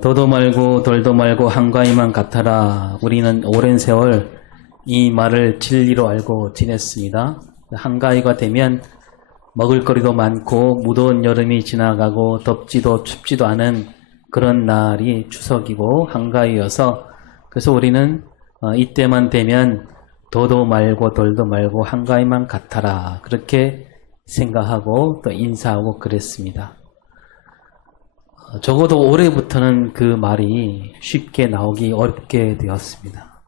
도도 말고 돌도 말고 한가위만 같아라. 우리는 오랜 세월 이 말을 진리로 알고 지냈습니다. 한가위가 되면 먹을거리도 많고 무더운 여름이 지나가고 덥지도 춥지도 않은 그런 날이 추석이고 한가위여서, 그래서 우리는 이때만 되면 도도 말고 돌도 말고 한가위만 같아라, 그렇게 생각하고 또 인사하고 그랬습니다. 적어도 올해부터는 그 말이 쉽게 나오기 어렵게 되었습니다.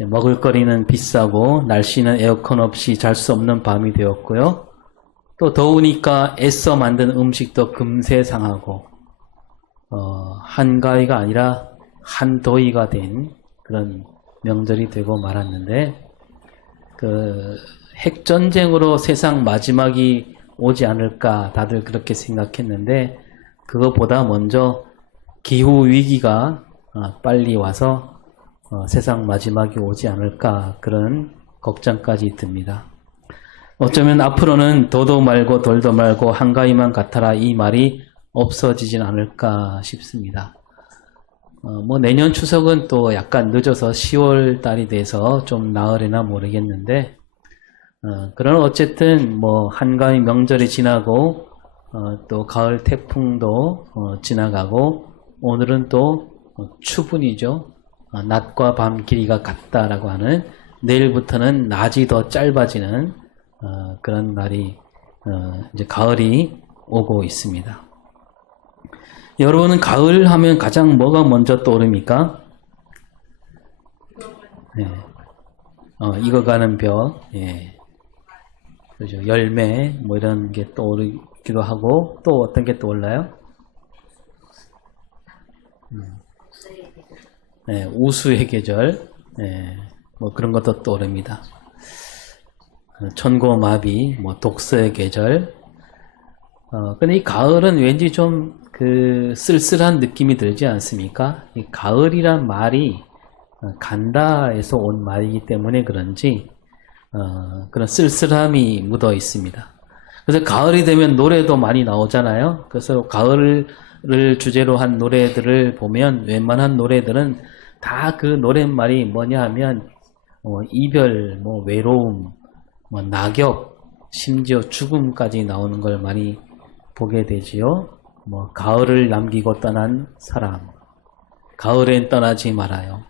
먹을거리는 비싸고 날씨는 에어컨 없이 잘 수 없는 밤이 되었고요. 또 더우니까 애써 만든 음식도 금세 상하고 한가위가 아니라 한더위가 된 그런 명절이 되고 말았는데, 그 핵전쟁으로 세상 마지막이 오지 않을까 다들 그렇게 생각했는데, 그것보다 먼저 기후위기가 빨리 와서 세상 마지막이 오지 않을까, 그런 걱정까지 듭니다. 어쩌면 앞으로는 도도 말고 돌도 말고 한가위만 같아라, 이 말이 없어지진 않을까 싶습니다. 내년 추석은 또 약간 늦어서 10월 달이 돼서 좀 나으려나 모르겠는데, 그러나 어쨌든 한가위 명절이 지나고 또 가을 태풍도 지나가고, 오늘은 또 추분이죠. 낮과 밤 길이가 같다라고 하는, 내일부터는 낮이 더 짧아지는 그런 날이, 이제 가을이 오고 있습니다. 여러분은 가을 하면 가장 뭐가 먼저 떠오릅니까? 네. 익어가는 벼, 예. 그죠. 열매, 이런 게 떠오르기도 하고, 또 어떤 게 떠올라요? 네, 우수의 계절, 네, 그런 것도 떠오릅니다. 천고마비, 독서의 계절. 근데 이 가을은 왠지 좀 쓸쓸한 느낌이 들지 않습니까? 이 가을이란 말이 간다에서 온 말이기 때문에 그런지 그런 쓸쓸함이 묻어 있습니다. 그래서 가을이 되면 노래도 많이 나오잖아요. 그래서 가을을 주제로 한 노래들을 보면 웬만한 노래들은 다 그 노랫말이 뭐냐 하면 이별, 외로움, 낙엽, 심지어 죽음까지 나오는 걸 많이 보게 되지요. 가을을 남기고 떠난 사람, 가을엔 떠나지 말아요.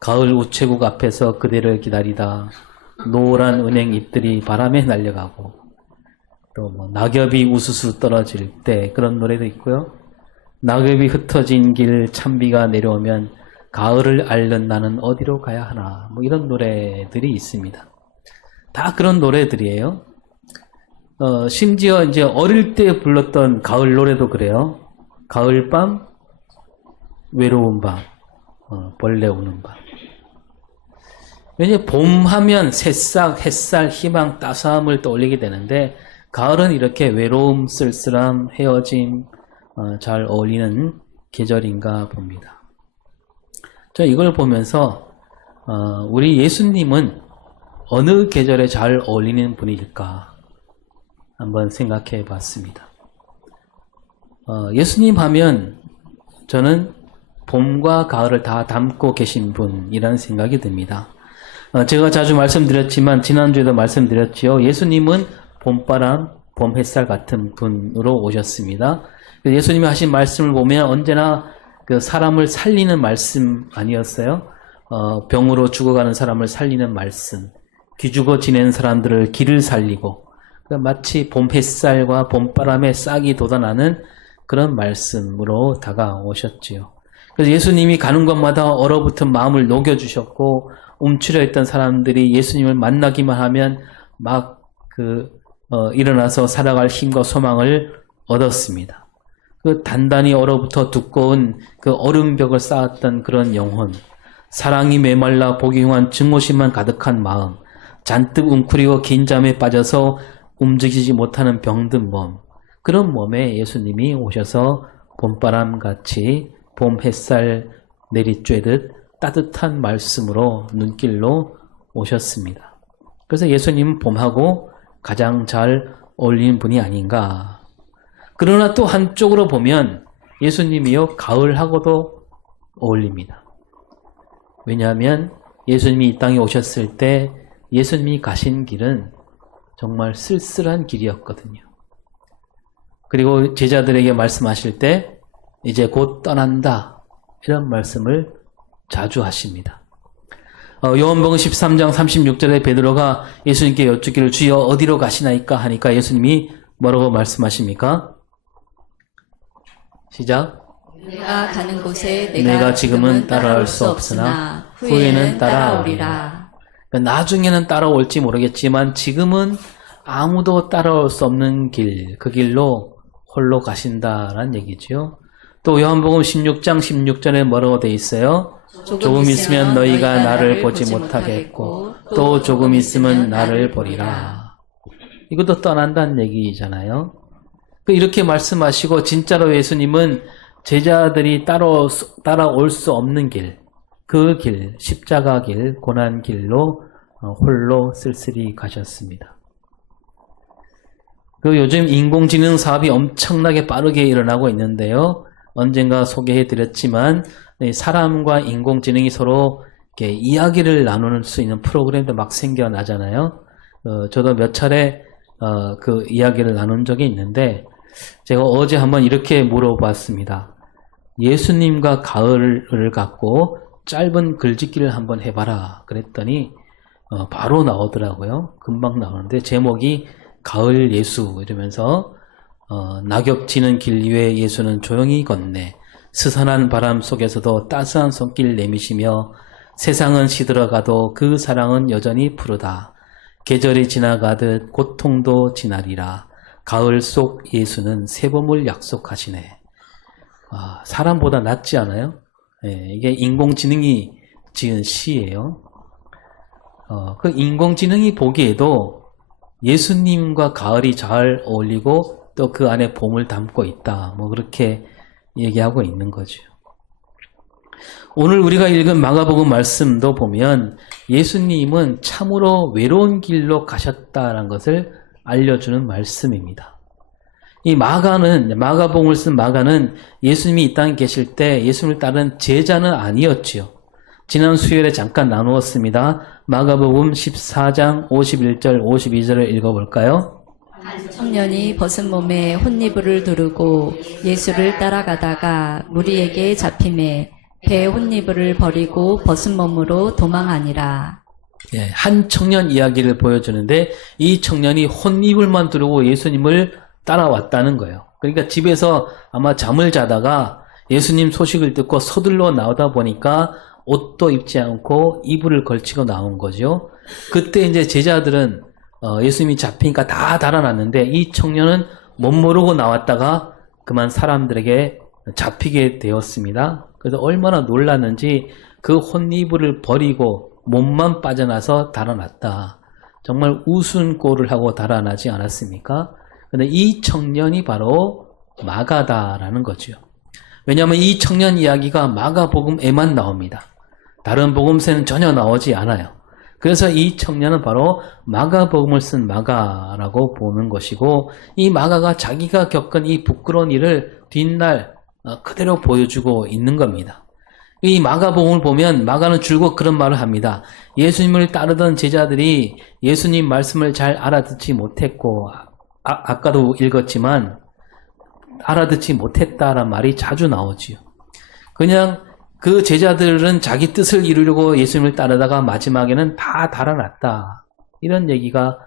가을 우체국 앞에서 그대를 기다리다 노란 은행 잎들이 바람에 날려가고, 또 낙엽이 우수수 떨어질 때, 그런 노래도 있고요. 낙엽이 흩어진 길 찬비가 내려오면 가을을 앓는 나는 어디로 가야 하나, 이런 노래들이 있습니다. 다 그런 노래들이에요. 심지어 이제 어릴 때 불렀던 가을 노래도 그래요. 가을밤, 외로운 밤, 벌레 우는 밤. 왜냐면 봄 하면 새싹, 햇살, 희망, 따스함을 떠올리게 되는데, 가을은 이렇게 외로움, 쓸쓸함, 헤어짐, 잘 어울리는 계절인가 봅니다. 저 이걸 보면서 우리 예수님은 어느 계절에 잘 어울리는 분일까 한번 생각해 봤습니다. 예수님 하면 저는 봄과 가을을 다 담고 계신 분이라는 생각이 듭니다. 제가 자주 말씀드렸지만 지난주에도 말씀드렸지요. 예수님은 봄바람, 봄 햇살 같은 분으로 오셨습니다. 예수님이 하신 말씀을 보면 언제나 그 사람을 살리는 말씀 아니었어요? 병으로 죽어가는 사람을 살리는 말씀, 기죽어 지내는 사람들을 길을 살리고, 마치 봄 햇살과 봄바람에 싹이 돋아나는 그런 말씀으로 다가오셨지요. 그래서 예수님이 가는 곳마다 얼어붙은 마음을 녹여주셨고, 움츠려 있던 사람들이 예수님을 만나기만 하면 막 일어나서 살아갈 힘과 소망을 얻었습니다. 그 단단히 얼어붙어 두꺼운 그 얼음벽을 쌓았던 그런 영혼, 사랑이 메말라 보기 흉한 증오심만 가득한 마음, 잔뜩 웅크리고 긴 잠에 빠져서 움직이지 못하는 병든 몸, 그런 몸에 예수님이 오셔서 봄바람같이 봄 햇살 내리쬐듯 따뜻한 말씀으로 눈길로 오셨습니다. 그래서 예수님은 봄하고 가장 잘 어울리는 분이 아닌가. 그러나 또 한쪽으로 보면 예수님이요 가을하고도 어울립니다. 왜냐하면 예수님이 이 땅에 오셨을 때 예수님이 가신 길은 정말 쓸쓸한 길이었거든요. 그리고 제자들에게 말씀하실 때 이제 곧 떠난다 이런 말씀을 자주 하십니다. 요한복음 13장 36절에 베드로가 예수님께 여쭙기를 주여 어디로 가시나이까 하니까 예수님이 뭐라고 말씀하십니까? 시작. 내가 가는 곳에 내가 지금은 따라올 수 없으나 후에는 따라오리라. 그러니까 나중에는 따라올지 모르겠지만 지금은 아무도 따라올 수 없는 길, 그 길로 홀로 가신다라는 얘기죠. 또 요한복음 16장 16절에 뭐라고 돼 있어요? 조금 있으면 너희가 나를 보지 못하겠고 또 조금 있으면 나를 보리라. 이것도 떠난다는 얘기잖아요. 이렇게 말씀하시고 진짜로 예수님은 제자들이 따라올 수 없는 길, 그 길, 십자가 길, 고난 길로 홀로 쓸쓸히 가셨습니다. 요즘 인공지능 사업이 엄청나게 빠르게 일어나고 있는데요. 언젠가 소개해드렸지만 사람과 인공지능이 서로 이렇게 이야기를 나눌 수 있는 프로그램도 막 생겨나잖아요. 저도 몇 차례 그 이야기를 나눈 적이 있는데 제가 어제 한번 이렇게 물어봤습니다. 예수님과 가을을 갖고 짧은 글짓기를 한번 해봐라 그랬더니 바로 나오더라고요. 금방 나오는데 제목이 가을 예수 이러면서 낙엽 지는 길 위에 예수는 조용히 걷네. 스산한 바람 속에서도 따스한 손길 내미시며 세상은 시들어가도 그 사랑은 여전히 푸르다. 계절이 지나가듯 고통도 지나리라. 가을 속 예수는 새봄을 약속하시네. 사람보다 낫지 않아요? 이게 인공지능이 지은 시예요. 그 인공지능이 보기에도 예수님과 가을이 잘 어울리고 또 그 안에 봄을 담고 있다. 그렇게 얘기하고 있는 거죠. 오늘 우리가 읽은 마가복음 말씀도 보면 예수님은 참으로 외로운 길로 가셨다는 것을 알려주는 말씀입니다. 이 마가복음을 쓴 마가는 예수님이 이 땅에 계실 때 예수님을 따른 제자는 아니었지요. 지난 수요일에 잠깐 나누었습니다. 마가복음 14장 51절 52절을 읽어볼까요? 한 청년이 벗은 몸에 혼니부를 두르고 예수를 따라가다가 무리에게 잡힘에 배에 혼니부를 버리고 벗은 몸으로 도망하니라. 한 청년 이야기를 보여주는데 이 청년이 혼니부만 두르고 예수님을 따라왔다는 거예요. 그러니까 집에서 아마 잠을 자다가 예수님 소식을 듣고 서둘러 나오다 보니까 옷도 입지 않고 이불을 걸치고 나온 거죠. 그때 이제 제자들은 예수님이 잡히니까 다 달아났는데 이 청년은 못 모르고 나왔다가 그만 사람들에게 잡히게 되었습니다. 그래서 얼마나 놀랐는지 그 혼이불을 버리고 몸만 빠져나서 달아났다. 정말 우스운꼴을 하고 달아나지 않았습니까? 근데 이 청년이 바로 마가다라는 거죠. 왜냐하면 이 청년 이야기가 마가복음에만 나옵니다. 다른 복음서에는 전혀 나오지 않아요. 그래서 이 청년은 바로 마가복음을 쓴 마가라고 보는 것이고 이 마가가 자기가 겪은 이 부끄러운 일을 뒷날 그대로 보여주고 있는 겁니다. 이 마가복음을 보면 마가는 줄곧 그런 말을 합니다. 예수님을 따르던 제자들이 예수님 말씀을 잘 알아듣지 못했고 아까도 읽었지만 알아듣지 못했다라는 말이 자주 나오지요. 그냥 그 제자들은 자기 뜻을 이루려고 예수님을 따르다가 마지막에는 다 달아났다. 이런 얘기가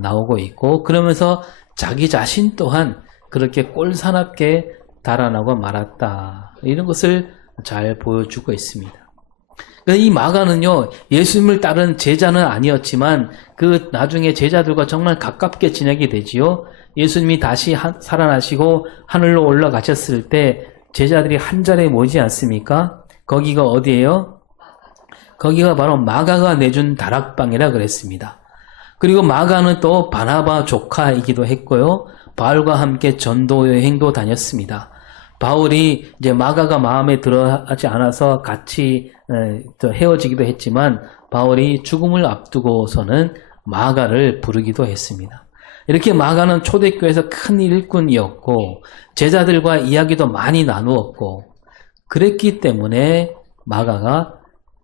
나오고 있고 그러면서 자기 자신 또한 그렇게 꼴사납게 달아나고 말았다. 이런 것을 잘 보여주고 있습니다. 이 마가는요, 예수님을 따른 제자는 아니었지만 그 나중에 제자들과 정말 가깝게 지내게 되지요. 예수님이 다시 살아나시고 하늘로 올라가셨을 때 제자들이 한 자리에 모이지 않습니까? 거기가 어디예요? 거기가 바로 마가가 내준 다락방이라 그랬습니다. 그리고 마가는 또 바나바 조카이기도 했고요. 바울과 함께 전도 여행도 다녔습니다. 바울이 이제 마가가 마음에 들어하지 않아서 같이 헤어지기도 했지만 바울이 죽음을 앞두고서는 마가를 부르기도 했습니다. 이렇게 마가는 초대교회에서 큰 일꾼이었고 제자들과 이야기도 많이 나누었고 그랬기 때문에 마가가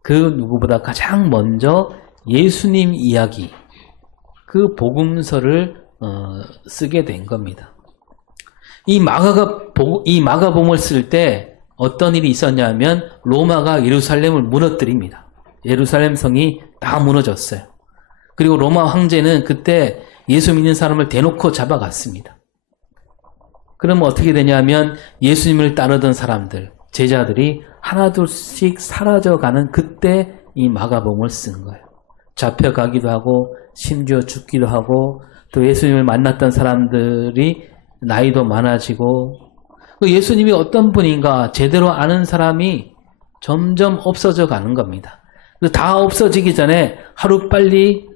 그 누구보다 가장 먼저 예수님 이야기, 그 복음서를 쓰게 된 겁니다. 이 마가복음을 쓸 때 어떤 일이 있었냐면 로마가 예루살렘을 무너뜨립니다. 예루살렘 성이 다 무너졌어요. 그리고 로마 황제는 그때 예수 믿는 사람을 대놓고 잡아갔습니다. 그러면 어떻게 되냐면 예수님을 따르던 사람들, 제자들이 하나둘씩 사라져가는 그때 이 마가복음을 쓴 거예요. 잡혀가기도 하고 심지어 죽기도 하고 또 예수님을 만났던 사람들이 나이도 많아지고 예수님이 어떤 분인가 제대로 아는 사람이 점점 없어져 가는 겁니다. 다 없어지기 전에 하루빨리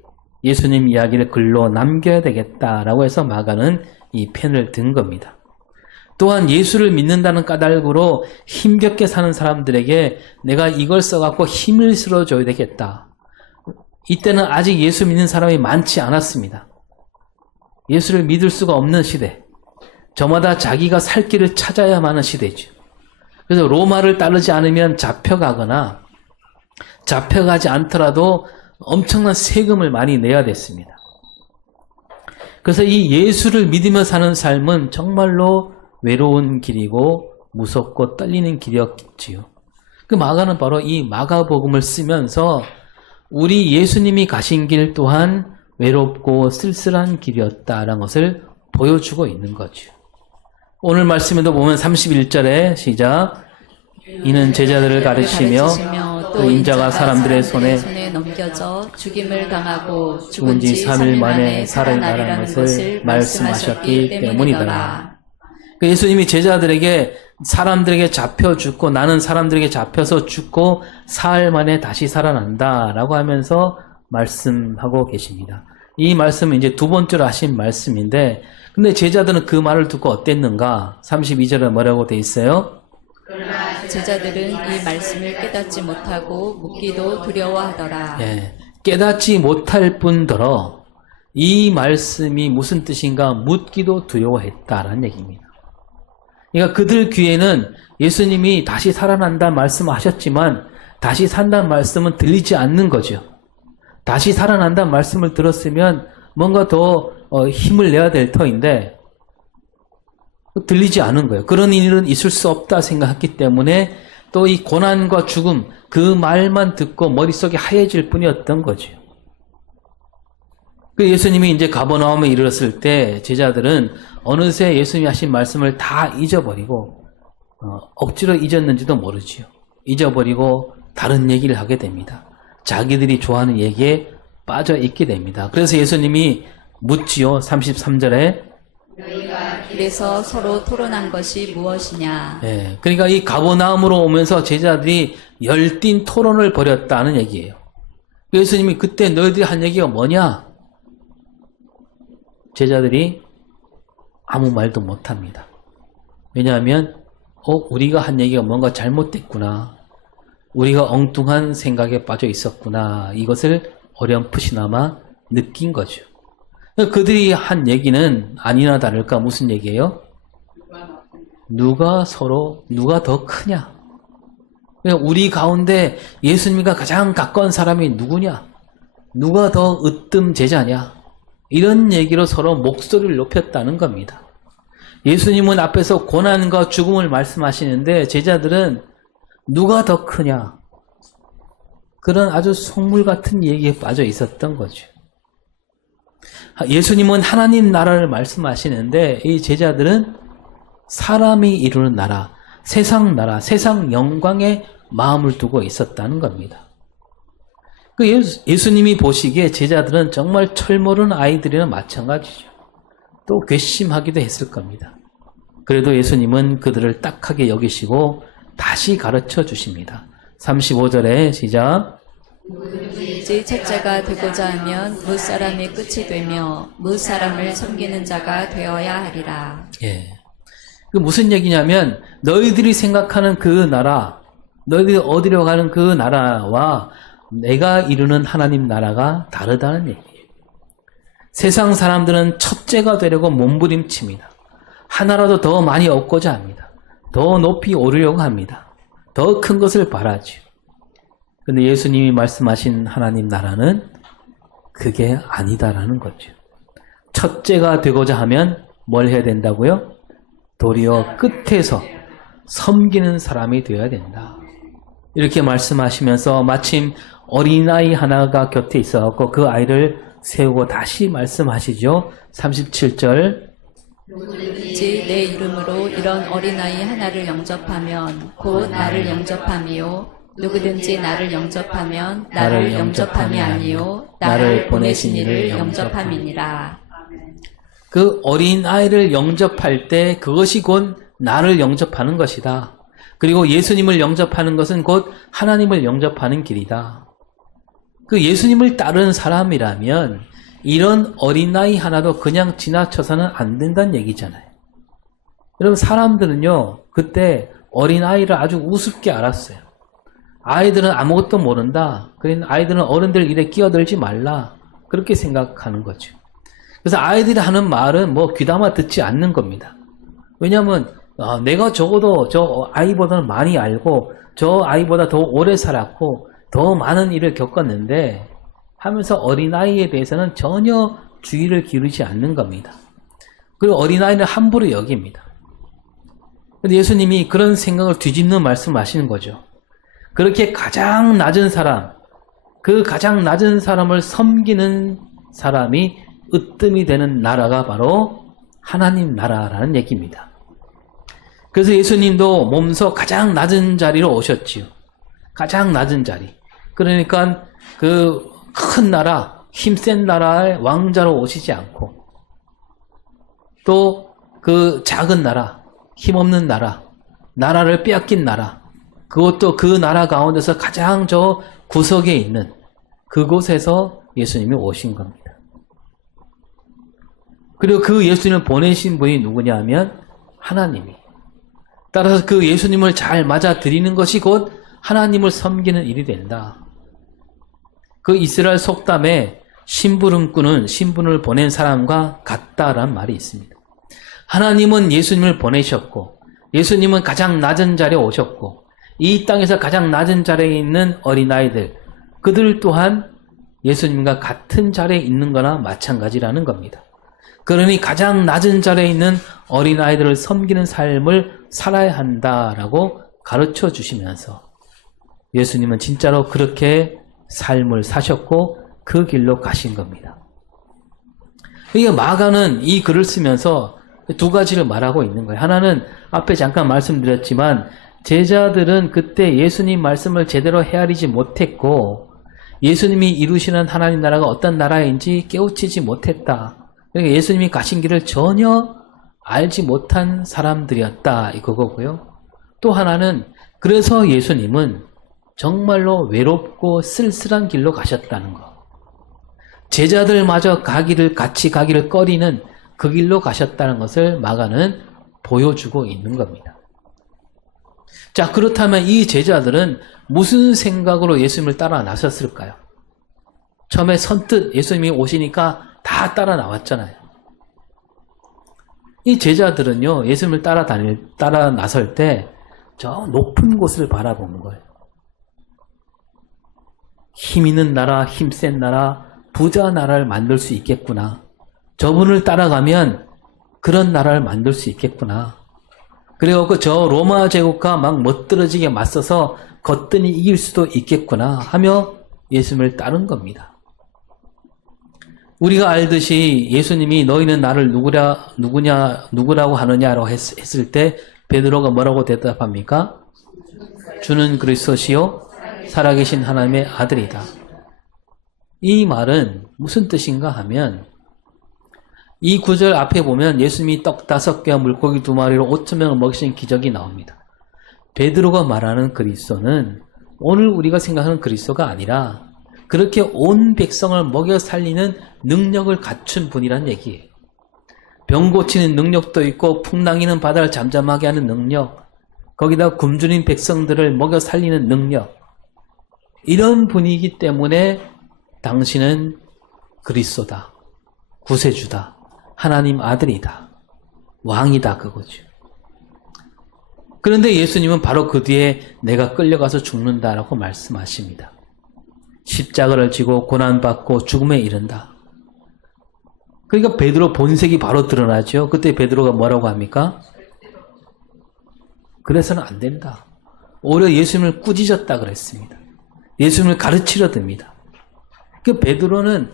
예수님 이야기를 글로 남겨야 되겠다라고 해서 마가는 이 펜을 든 겁니다. 또한 예수를 믿는다는 까닭으로 힘겹게 사는 사람들에게 내가 이걸 써갖고 힘을 실어줘야 되겠다. 이때는 아직 예수 믿는 사람이 많지 않았습니다. 예수를 믿을 수가 없는 시대. 저마다 자기가 살 길을 찾아야만 하는 시대죠. 그래서 로마를 따르지 않으면 잡혀가거나 잡혀가지 않더라도 엄청난 세금을 많이 내야 됐습니다. 그래서 이 예수를 믿으며 사는 삶은 정말로 외로운 길이고 무섭고 떨리는 길이었지요. 그 마가는 바로 이 마가복음을 쓰면서 우리 예수님이 가신 길 또한 외롭고 쓸쓸한 길이었다라는 것을 보여주고 있는 거죠. 오늘 말씀에도 보면 31절에 시작. 이는 제자들을 가르치며 또 인자가 사람들의 손에 넘겨져 죽임을 당하고 죽은 지 3일 만에 살아나라는 것을 말씀하셨기 때문이더라. 예수님이 제자들에게 사람들에게 잡혀 죽고 나는 사람들에게 잡혀서 죽고 사흘 만에 다시 살아난다라고 하면서 말씀하고 계십니다. 이 말씀은 이제 두 번째로 하신 말씀인데 근데 제자들은 그 말을 듣고 어땠는가? 32절에 뭐라고 돼 있어요? 그러나 제자들은 이 말씀을 깨닫지 못하고 묻기도 두려워하더라. 예, 깨닫지 못할 뿐더러 이 말씀이 무슨 뜻인가 묻기도 두려워했다라는 얘기입니다. 그러니까 그들 귀에는 예수님이 다시 살아난다는 말씀을 하셨지만 다시 산다는 말씀은 들리지 않는 거죠. 다시 살아난다는 말씀을 들었으면 뭔가 더 힘을 내야 될 터인데 들리지 않은 거예요. 그런 일은 있을 수 없다 생각했기 때문에 또 이 고난과 죽음 그 말만 듣고 머릿속이 하얘질 뿐이었던 거죠. 그 예수님이 이제 가버나움에 이르렀을 때 제자들은 어느새 예수님이 하신 말씀을 다 잊어버리고 억지로 잊었는지도 모르지요. 잊어버리고 다른 얘기를 하게 됩니다. 자기들이 좋아하는 얘기에 빠져 있게 됩니다. 그래서 예수님이 묻지요. 33절에 그래서 서로 토론한 것이 무엇이냐. 예, 그러니까 이 가버나움으로 오면서 제자들이 열띤 토론을 벌였다는 얘기예요. 예수님이 그때 너희들이 한 얘기가 뭐냐? 제자들이 아무 말도 못합니다. 왜냐하면 우리가 한 얘기가 뭔가 잘못됐구나. 우리가 엉뚱한 생각에 빠져 있었구나. 이것을 어렴풋이나마 느낀 거죠. 그들이 한 얘기는 아니나 다를까 무슨 얘기예요? 누가 더 크냐? 우리 가운데 예수님과 가장 가까운 사람이 누구냐? 누가 더 으뜸 제자냐? 이런 얘기로 서로 목소리를 높였다는 겁니다. 예수님은 앞에서 고난과 죽음을 말씀하시는데 제자들은 누가 더 크냐? 그런 아주 속물 같은 얘기에 빠져 있었던 거죠. 예수님은 하나님 나라를 말씀하시는데 이 제자들은 사람이 이루는 나라, 세상 영광에 마음을 두고 있었다는 겁니다. 그 예수님이 보시기에 제자들은 정말 철모르는 아이들이나 마찬가지죠. 또 괘씸하기도 했을 겁니다. 그래도 예수님은 그들을 딱하게 여기시고 다시 가르쳐 주십니다. 35절에 시작. 누구든지 첫째가 되고자 하면 무사람이 끝이 되며 무사람을 섬기는 자가 되어야 하리라. 예. 그 무슨 얘기냐면 너희들이 생각하는 그 나라, 너희들이 어디로 가는 그 나라와 내가 이루는 하나님 나라가 다르다는 얘기예요. 세상 사람들은 첫째가 되려고 몸부림칩니다. 하나라도 더 많이 얻고자 합니다. 더 높이 오르려고 합니다. 더 큰 것을 바라죠. 근데 예수님이 말씀하신 하나님 나라는 그게 아니다라는 거죠. 첫째가 되고자 하면 뭘 해야 된다고요? 도리어 끝에서 섬기는 사람이 되어야 된다. 이렇게 말씀하시면서 마침 어린아이 하나가 곁에 있어서 그 아이를 세우고 다시 말씀하시죠. 37절. 누구든지 내 이름으로 이런 어린아이 하나를 영접하면 곧 나를 영접함이요. 누구든지 나를 영접하면 나를 영접함이 아니요 나를 보내신 이를 영접함이니라. 그 어린아이를 영접할 때 그것이 곧 나를 영접하는 것이다. 그리고 예수님을 영접하는 것은 곧 하나님을 영접하는 길이다. 그 예수님을 따르는 사람이라면 이런 어린아이 하나도 그냥 지나쳐서는 안 된다는 얘기잖아요. 여러분 사람들은요 그때 어린아이를 아주 우습게 알았어요. 아이들은 아무것도 모른다. 그러니까 아이들은 어른들 일에 끼어들지 말라. 그렇게 생각하는 거죠. 그래서 아이들이 하는 말은 뭐 귀담아 듣지 않는 겁니다. 왜냐하면 내가 적어도 저 아이보다는 많이 알고 저 아이보다 더 오래 살았고 더 많은 일을 겪었는데 하면서 어린아이에 대해서는 전혀 주의를 기울이지 않는 겁니다. 그리고 어린아이는 함부로 여깁니다. 근데 예수님이 그런 생각을 뒤집는 말씀을 하시는 거죠. 그렇게 가장 낮은 사람, 그 가장 낮은 사람을 섬기는 사람이 으뜸이 되는 나라가 바로 하나님 나라라는 얘기입니다. 그래서 예수님도 몸소 가장 낮은 자리로 오셨지요. 가장 낮은 자리. 그러니까 그 큰 나라, 힘센 나라의 왕자로 오시지 않고 또 그 작은 나라, 힘없는 나라, 나라를 빼앗긴 나라, 그것도 그 나라 가운데서 가장 저 구석에 있는 그곳에서 예수님이 오신 겁니다. 그리고 그 예수님을 보내신 분이 누구냐 하면 하나님이. 따라서 그 예수님을 잘 맞아들이는 것이 곧 하나님을 섬기는 일이 된다. 그 이스라엘 속담에 심부름꾼은 신분을 보낸 사람과 같다라는 말이 있습니다. 하나님은 예수님을 보내셨고 예수님은 가장 낮은 자리에 오셨고 이 땅에서 가장 낮은 자리에 있는 어린아이들 그들 또한 예수님과 같은 자리에 있는 거나 마찬가지라는 겁니다. 그러니 가장 낮은 자리에 있는 어린아이들을 섬기는 삶을 살아야 한다라고 가르쳐 주시면서 예수님은 진짜로 그렇게 삶을 사셨고 그 길로 가신 겁니다. 그러니까 마가는 이 글을 쓰면서 두 가지를 말하고 있는 거예요. 하나는 앞에 잠깐 말씀드렸지만 제자들은 그때 예수님 말씀을 제대로 헤아리지 못했고 예수님이 이루시는 하나님 나라가 어떤 나라인지 깨우치지 못했다. 그러니까 예수님이 가신 길을 전혀 알지 못한 사람들이었다 이거고요. 또 하나는 그래서 예수님은 정말로 외롭고 쓸쓸한 길로 가셨다는 거. 제자들마저 같이 가기를 꺼리는 그 길로 가셨다는 것을 마가는 보여주고 있는 겁니다. 자, 그렇다면 이 제자들은 무슨 생각으로 예수님을 따라 나섰을까요? 처음에 선뜻 예수님이 오시니까 다 따라 나왔잖아요. 이 제자들은요, 예수님을 따라 나설 때 저 높은 곳을 바라보는 거예요. 힘 있는 나라, 힘센 나라, 부자 나라를 만들 수 있겠구나. 저분을 따라가면 그런 나라를 만들 수 있겠구나. 그래갖고 저 로마 제국과 막 멋들어지게 맞서서 거뜬히 이길 수도 있겠구나 하며 예수님을 따른 겁니다. 우리가 알듯이 예수님이 너희는 나를 누구라고 하느냐라고 했을 때 베드로가 뭐라고 대답합니까? 주는 그리스도시요 살아계신 하나님의 아들이다. 이 말은 무슨 뜻인가 하면 이 구절 앞에 보면 예수님이 떡 5개와 물고기 2마리로 5,000명을 먹이신 기적이 나옵니다. 베드로가 말하는 그리스도는 오늘 우리가 생각하는 그리스도가 아니라 그렇게 온 백성을 먹여 살리는 능력을 갖춘 분이란 얘기예요. 병 고치는 능력도 있고 풍랑이는 바다를 잠잠하게 하는 능력, 거기다 굶주린 백성들을 먹여 살리는 능력, 이런 분이기 때문에 당신은 그리스도다, 구세주다. 하나님 아들이다. 왕이다 그거죠. 그런데 예수님은 바로 그 뒤에 내가 끌려가서 죽는다라고 말씀하십니다. 십자가를 지고 고난받고 죽음에 이른다. 그러니까 베드로 본색이 바로 드러나죠. 그때 베드로가 뭐라고 합니까? 그래서는 안 된다. 오히려 예수님을 꾸짖었다 그랬습니다. 예수님을 가르치려 듭니다. 그 베드로는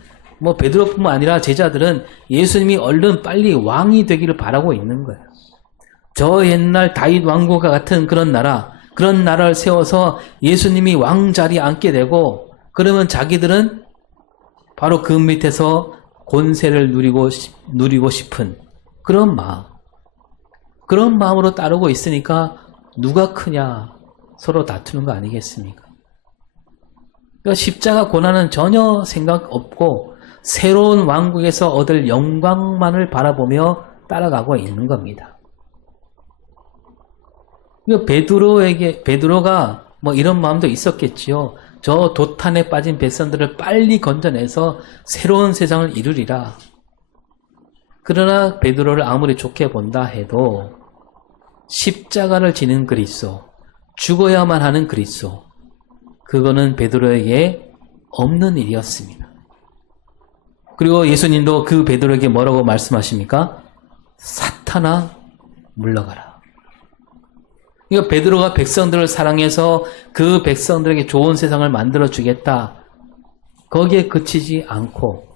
베드로뿐만 아니라 제자들은 예수님이 얼른 빨리 왕이 되기를 바라고 있는 거예요. 저 옛날 다윗 왕국과 같은 그런 나라를 세워서 예수님이 왕 자리에 앉게 되고 그러면 자기들은 바로 그 밑에서 권세를 누리고 싶은 그런 마음으로 따르고 있으니까 누가 크냐 서로 다투는 거 아니겠습니까? 그러니까 십자가 고난은 전혀 생각 없고 새로운 왕국에서 얻을 영광만을 바라보며 따라가고 있는 겁니다. 베드로가 이런 마음도 있었겠지요. 저 도탄에 빠진 백성들을 빨리 건져내서 새로운 세상을 이루리라. 그러나 베드로를 아무리 좋게 본다 해도 십자가를 지는 그리스도, 죽어야만 하는 그리스도, 그거는 베드로에게 없는 일이었습니다. 그리고 예수님도 그 베드로에게 뭐라고 말씀하십니까? 사탄아 물러가라. 그러니까 베드로가 백성들을 사랑해서 그 백성들에게 좋은 세상을 만들어 주겠다. 거기에 그치지 않고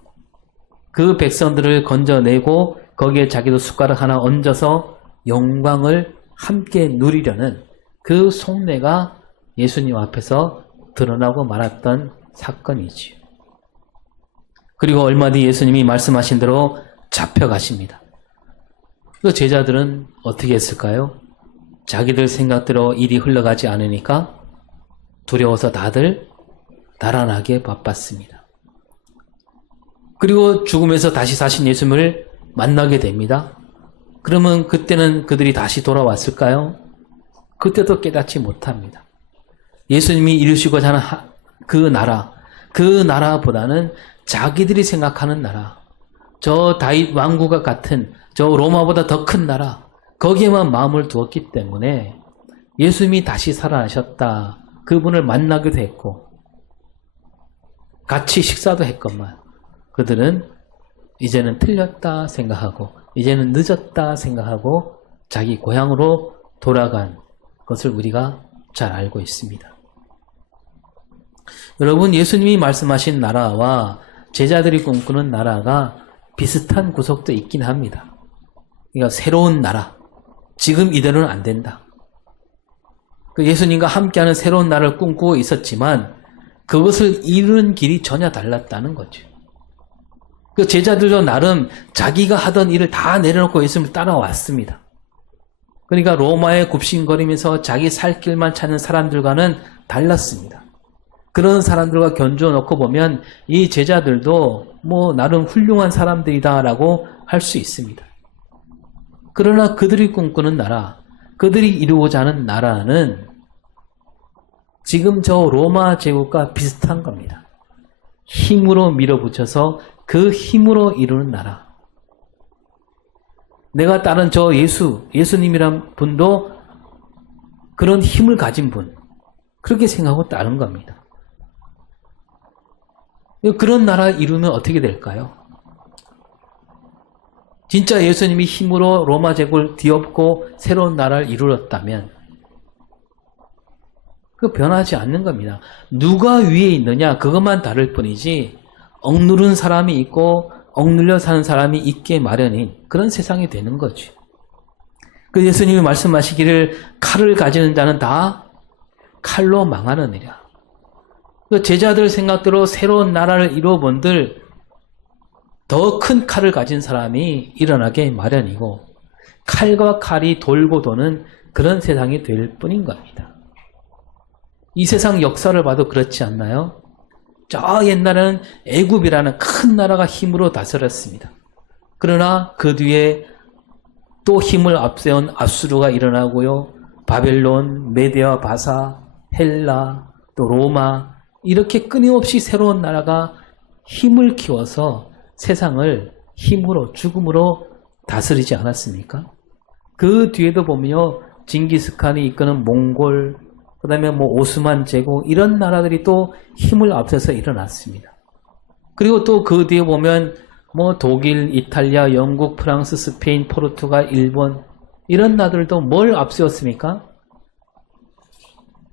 그 백성들을 건져내고 거기에 자기도 숟가락 하나 얹어서 영광을 함께 누리려는 그 속내가 예수님 앞에서 드러나고 말았던 사건이지요. 그리고 얼마 뒤 예수님이 말씀하신 대로 잡혀가십니다. 그 제자들은 어떻게 했을까요? 자기들 생각대로 일이 흘러가지 않으니까 두려워서 다들 달아나게 바빴습니다. 그리고 죽음에서 다시 사신 예수님을 만나게 됩니다. 그러면 그때는 그들이 다시 돌아왔을까요? 그때도 깨닫지 못합니다. 예수님이 이루시고자 하는 그 나라보다는 자기들이 생각하는 나라, 저 다윗 왕국과 같은 저 로마보다 더 큰 나라, 거기에만 마음을 두었기 때문에 예수님이 다시 살아나셨다. 그분을 만나기도 했고 같이 식사도 했건만 그들은 이제는 틀렸다 생각하고 이제는 늦었다 생각하고 자기 고향으로 돌아간 것을 우리가 잘 알고 있습니다. 여러분, 예수님이 말씀하신 나라와 제자들이 꿈꾸는 나라가 비슷한 구석도 있긴 합니다. 그러니까 새로운 나라, 지금 이대로는 안 된다. 예수님과 함께하는 새로운 나라를 꿈꾸고 있었지만 그것을 이루는 길이 전혀 달랐다는 거죠. 그 제자들도 나름 자기가 하던 일을 다 내려놓고 예수님을 따라왔습니다. 그러니까 로마에 굽신거리면서 자기 살 길만 찾는 사람들과는 달랐습니다. 그런 사람들과 견주어 놓고 보면 이 제자들도 나름 훌륭한 사람들이다라고 할 수 있습니다. 그러나 그들이 꿈꾸는 나라, 그들이 이루고자 하는 나라는 지금 저 로마 제국과 비슷한 겁니다. 힘으로 밀어붙여서 그 힘으로 이루는 나라. 내가 따른 저 예수님이란 분도 그런 힘을 가진 분, 그렇게 생각하고 따른 겁니다. 그런 나라 이루면 어떻게 될까요? 진짜 예수님이 힘으로 로마 제국을 뒤엎고 새로운 나라를 이루었다면 그 변하지 않는 겁니다. 누가 위에 있느냐 그것만 다를 뿐이지 억누른 사람이 있고 억눌려 사는 사람이 있게 마련인 그런 세상이 되는 거죠. 그 예수님이 말씀하시기를 칼을 가지는 자는 다 칼로 망하느니라. 그 제자들 생각대로 새로운 나라를 이루어본들 더 큰 칼을 가진 사람이 일어나게 마련이고 칼과 칼이 돌고 도는 그런 세상이 될 뿐인 겁니다. 이 세상 역사를 봐도 그렇지 않나요? 저 옛날에는 애굽이라는 큰 나라가 힘으로 다스렸습니다. 그러나 그 뒤에 또 힘을 앞세운 아수르가 일어나고요. 바벨론, 메데와 바사, 헬라, 또 로마 이렇게 끊임없이 새로운 나라가 힘을 키워서 세상을 힘으로, 죽음으로 다스리지 않았습니까? 그 뒤에도 보면요, 징기스칸이 이끄는 몽골, 그 다음에 뭐 오스만 제국, 이런 나라들이 또 힘을 앞서서 일어났습니다. 그리고 또 그 뒤에 보면 뭐 독일, 이탈리아, 영국, 프랑스, 스페인, 포르투갈, 일본, 이런 나라들도 뭘 앞세웠습니까?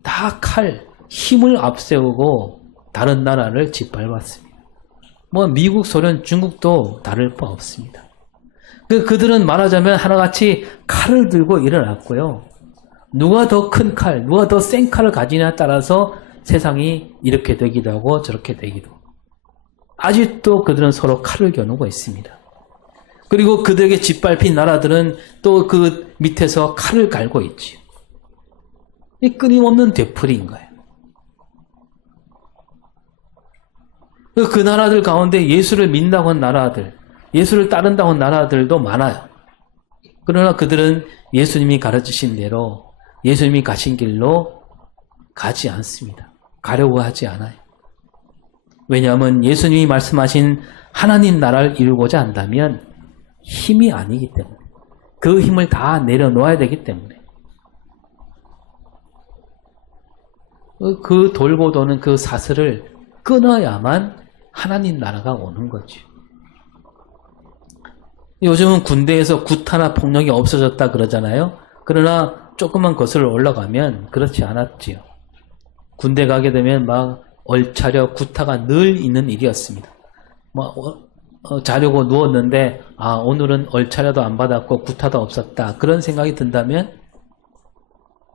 다 칼, 힘을 앞세우고 다른 나라를 짓밟았습니다. 뭐 미국, 소련, 중국도 다를 바 없습니다. 그들은 말하자면 하나같이 칼을 들고 일어났고요. 누가 더 큰 칼, 누가 더 센 칼을 가지냐에 따라서 세상이 이렇게 되기도 하고 저렇게 되기도 하고. 아직도 그들은 서로 칼을 겨누고 있습니다. 그리고 그들에게 짓밟힌 나라들은 또 그 밑에서 칼을 갈고 있지요. 이 끊임없는 되풀이인 거예요. 그 나라들 가운데 예수를 믿는다고 한 나라들, 예수를 따른다고 한 나라들도 많아요. 그러나 그들은 예수님이 가르치신 대로 예수님이 가신 길로 가지 않습니다. 가려고 하지 않아요. 왜냐하면 예수님이 말씀하신 하나님 나라를 이루고자 한다면 힘이 아니기 때문에, 그 힘을 다 내려놓아야 되기 때문에, 그 돌고 도는 그 사슬을 끊어야만 하나님 나라가 오는 거죠. 요즘은 군대에서 구타나 폭력이 없어졌다 그러잖아요. 그러나 조금만 거슬러 올라가면 그렇지 않았지요. 군대 가게 되면 막 얼차려 구타가 늘 있는 일이었습니다. 자려고 누웠는데 오늘은 얼차려도 안 받았고 구타도 없었다, 그런 생각이 든다면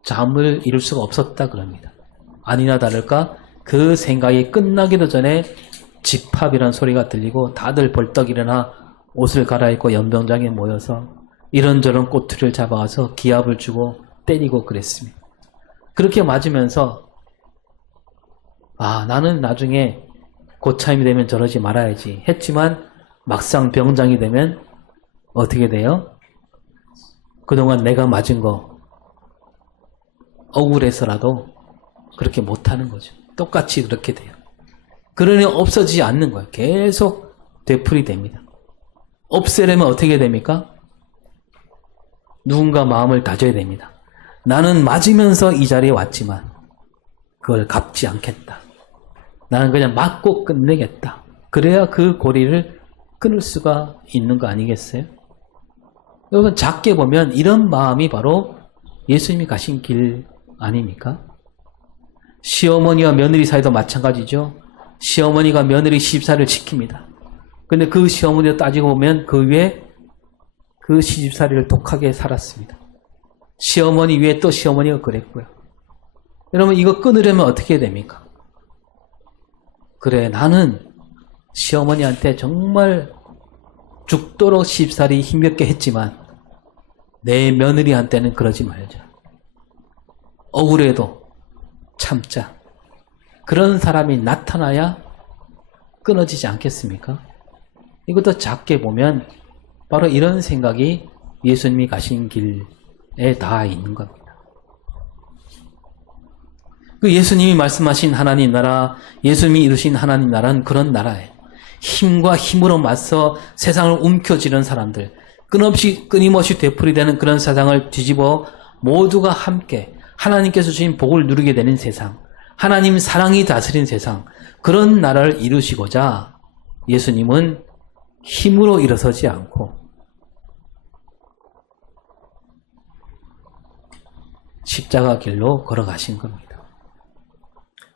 잠을 이룰 수가 없었다 그럽니다. 아니나 다를까 그 생각이 끝나기도 전에 집합이라는 소리가 들리고 다들 벌떡 일어나 옷을 갈아입고 연병장에 모여서 이런저런 꼬투리를 잡아와서 기합을 주고 때리고 그랬습니다. 그렇게 맞으면서 나는 나중에 고참이 되면 저러지 말아야지 했지만 막상 병장이 되면 어떻게 돼요? 그동안 내가 맞은 거 억울해서라도 그렇게 못하는 거죠. 똑같이 그렇게 돼요. 그러니 없어지지 않는 거예요. 계속 되풀이 됩니다. 없애려면 어떻게 됩니까? 누군가 마음을 다져야 됩니다. 나는 맞으면서 이 자리에 왔지만 그걸 갚지 않겠다. 나는 그냥 맞고 끝내겠다. 그래야 그 고리를 끊을 수가 있는 거 아니겠어요? 여러분, 작게 보면 이런 마음이 바로 예수님이 가신 길 아닙니까? 시어머니와 며느리 사이도 마찬가지죠. 시어머니가 며느리 시집살이를 시킵니다. 근데 그 시어머니를 따지고 보면 그 위에 그 시집살이를 독하게 살았습니다. 시어머니 위에 또 시어머니가 그랬고요. 여러분, 이거 끊으려면 어떻게 해야 됩니까? 그래, 나는 시어머니한테 정말 죽도록 시집살이 힘겹게 했지만 내 며느리한테는 그러지 말자. 억울해도 참자. 그런 사람이 나타나야 끊어지지 않겠습니까? 이것도 작게 보면 바로 이런 생각이 예수님이 가신 길에 다 있는 겁니다. 그 예수님이 말씀하신 하나님 나라, 예수님이 이루신 하나님 나라는 그런 나라예요. 힘과 힘으로 맞서 세상을 움켜쥐는 사람들, 끊임없이 되풀이되는 그런 세상을 뒤집어 모두가 함께 하나님께서 주신 복을 누리게 되는 세상, 하나님 사랑이 다스린 세상, 그런 나라를 이루시고자 예수님은 힘으로 일어서지 않고 십자가 길로 걸어가신 겁니다.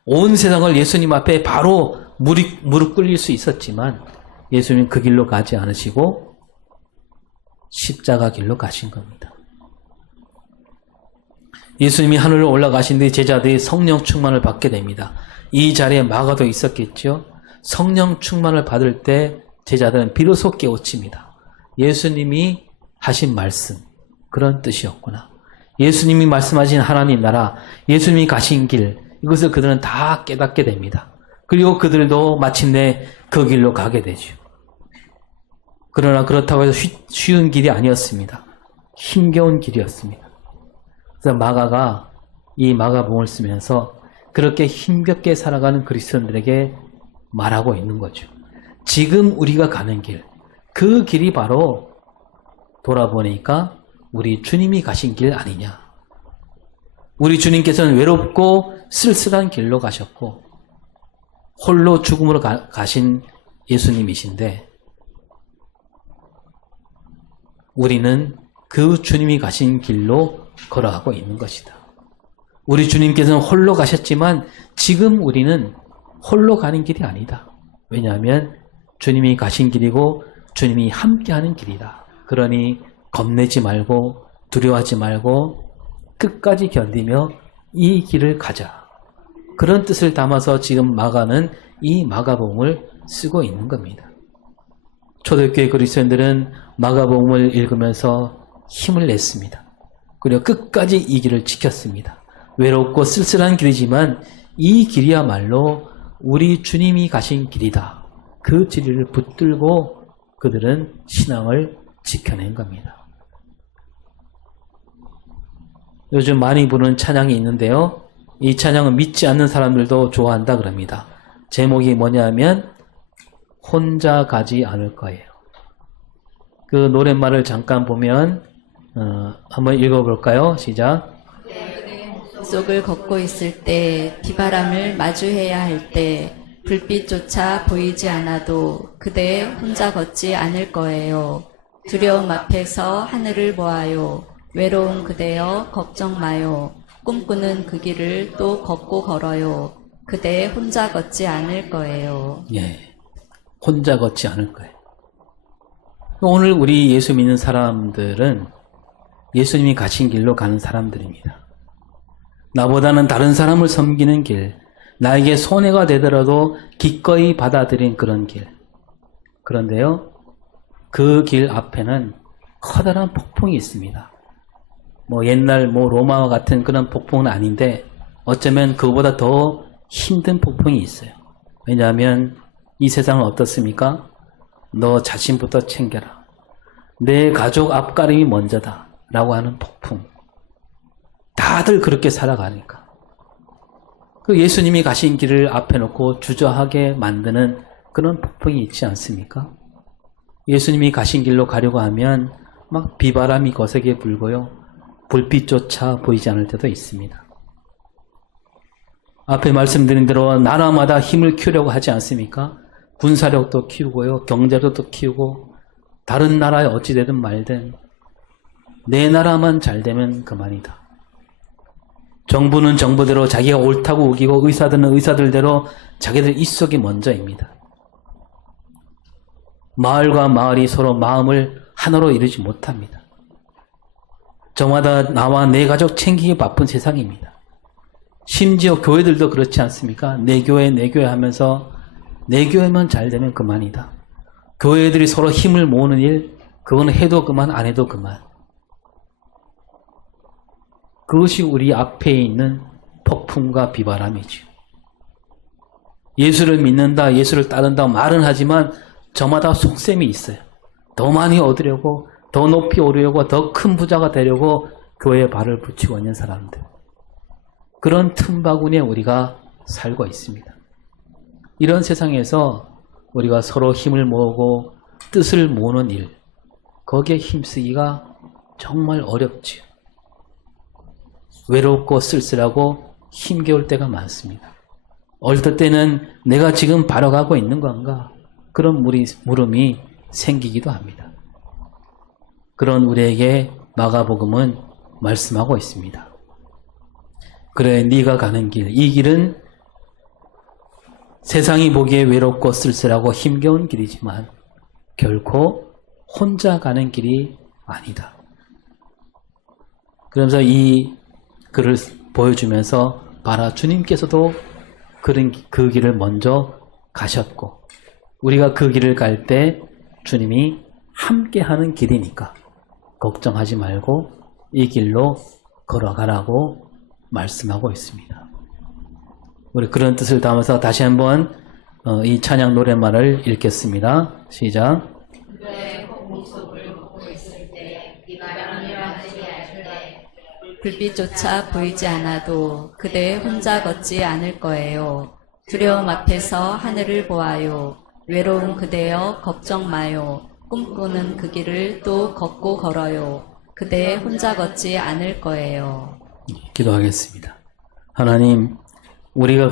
온 세상을 예수님 앞에 바로 무릎 꿇릴 수 있었지만 예수님은 그 길로 가지 않으시고 십자가 길로 가신 겁니다. 예수님이 하늘로 올라가신 뒤 제자들이 성령 충만을 받게 됩니다. 이 자리에 마가도 있었겠죠. 성령 충만을 받을 때 제자들은 비로소 깨우칩니다. 예수님이 하신 말씀, 그런 뜻이었구나. 예수님이 말씀하신 하나님 나라, 예수님이 가신 길, 이것을 그들은 다 깨닫게 됩니다. 그리고 그들도 마침내 그 길로 가게 되죠. 그러나 그렇다고 해서 쉬운 길이 아니었습니다. 힘겨운 길이었습니다. 그래서 마가가 이 마가복음을 쓰면서 그렇게 힘겹게 살아가는 그리스도인들에게 말하고 있는 거죠. 지금 우리가 가는 길, 그 길이 바로 돌아보니까 우리 주님이 가신 길 아니냐. 우리 주님께서는 외롭고 쓸쓸한 길로 가셨고 홀로 죽음으로 가신 예수님이신데 우리는 그 주님이 가신 길로 걸어가고 있는 것이다. 우리 주님께서는 홀로 가셨지만 지금 우리는 홀로 가는 길이 아니다. 왜냐하면 주님이 가신 길이고 주님이 함께하는 길이다. 그러니 겁내지 말고 두려워하지 말고 끝까지 견디며 이 길을 가자. 그런 뜻을 담아서 지금 마가는 이 마가복음을 쓰고 있는 겁니다. 초대교회 그리스도인들은 마가복음을 읽으면서 힘을 냈습니다. 그리고 끝까지 이 길을 지켰습니다. 외롭고 쓸쓸한 길이지만 이 길이야말로 우리 주님이 가신 길이다. 그 진리를 붙들고 그들은 신앙을 지켜낸 겁니다. 요즘 많이 부르는 찬양이 있는데요. 이 찬양은 믿지 않는 사람들도 좋아한다 그럽니다. 제목이 뭐냐면 혼자 가지 않을 거예요. 그 노랫말을 잠깐 보면 한번 읽어볼까요? 시작. 속을 걷고 있을 때 비바람을 마주해야 할 때 불빛조차 보이지 않아도 그대 혼자 걷지 않을 거예요. 두려움 앞에서 하늘을 보아요. 외로운 그대여 걱정 마요. 꿈꾸는 그 길을 또 걷고 걸어요. 그대 혼자 걷지 않을 거예요. 예, 혼자 걷지 않을 거예요. 오늘 우리 예수 믿는 사람들은 예수님이 가신 길로 가는 사람들입니다. 나보다는 다른 사람을 섬기는 길, 나에게 손해가 되더라도 기꺼이 받아들인 그런 길. 그런데요, 그 길 앞에는 커다란 폭풍이 있습니다. 옛날 로마와 같은 그런 폭풍은 아닌데 어쩌면 그보다 더 힘든 폭풍이 있어요. 왜냐하면 이 세상은 어떻습니까? 너 자신부터 챙겨라. 내 가족 앞가림이 먼저다. 라고 하는 폭풍. 다들 그렇게 살아가니까. 그 예수님이 가신 길을 앞에 놓고 주저하게 만드는 그런 폭풍이 있지 않습니까? 예수님이 가신 길로 가려고 하면 막 비바람이 거세게 불고요. 불빛조차 보이지 않을 때도 있습니다. 앞에 말씀드린 대로 나라마다 힘을 키우려고 하지 않습니까? 군사력도 키우고요. 경제력도 키우고 다른 나라에 어찌 되든 말든 내 나라만 잘 되면 그만이다. 정부는 정부대로 자기가 옳다고 우기고 의사들은 의사들대로 자기들 입속이 먼저입니다. 마을과 마을이 서로 마음을 하나로 이루지 못합니다. 저마다 나와 내 가족 챙기기 바쁜 세상입니다. 심지어 교회들도 그렇지 않습니까? 내 교회 하면서 내 교회만 잘 되면 그만이다. 교회들이 서로 힘을 모으는 일, 그거는 해도 그만 안 해도 그만. 그것이 우리 앞에 있는 폭풍과 비바람이죠. 예수를 믿는다, 예수를 따른다 말은 하지만 저마다 속셈이 있어요. 더 많이 얻으려고, 더 높이 오르려고, 더 큰 부자가 되려고 교회에 발을 붙이고 있는 사람들. 그런 틈바구니에 우리가 살고 있습니다. 이런 세상에서 우리가 서로 힘을 모으고 뜻을 모으는 일, 거기에 힘쓰기가 정말 어렵지요. 외롭고 쓸쓸하고 힘겨울 때가 많습니다. 어떨 때는 내가 지금 바로 가고 있는 건가? 그런 물음이 생기기도 합니다. 그런 우리에게 마가복음은 말씀하고 있습니다. 그래, 네가 가는 길, 이 길은 세상이 보기에 외롭고 쓸쓸하고 힘겨운 길이지만 결코 혼자 가는 길이 아니다. 그러면서 이 글을 보여주면서 봐라, 주님께서도 그 길을 먼저 가셨고 우리가 그 길을 갈 때 주님이 함께하는 길이니까 걱정하지 말고 이 길로 걸어가라고 말씀하고 있습니다. 우리 그런 뜻을 담아서 다시 한번 이 찬양 노래말을 읽겠습니다. 시작. 불빛조차 보이지 않아도 그대 혼자 걷지 않을 거예요. 두려움 앞에서 하늘을 보아요. 외로운 그대여 걱정 마요. 꿈꾸는 그 길을 또 걷고 걸어요. 그대 혼자 걷지 않을 거예요. 기도하겠습니다. 하나님, 우리가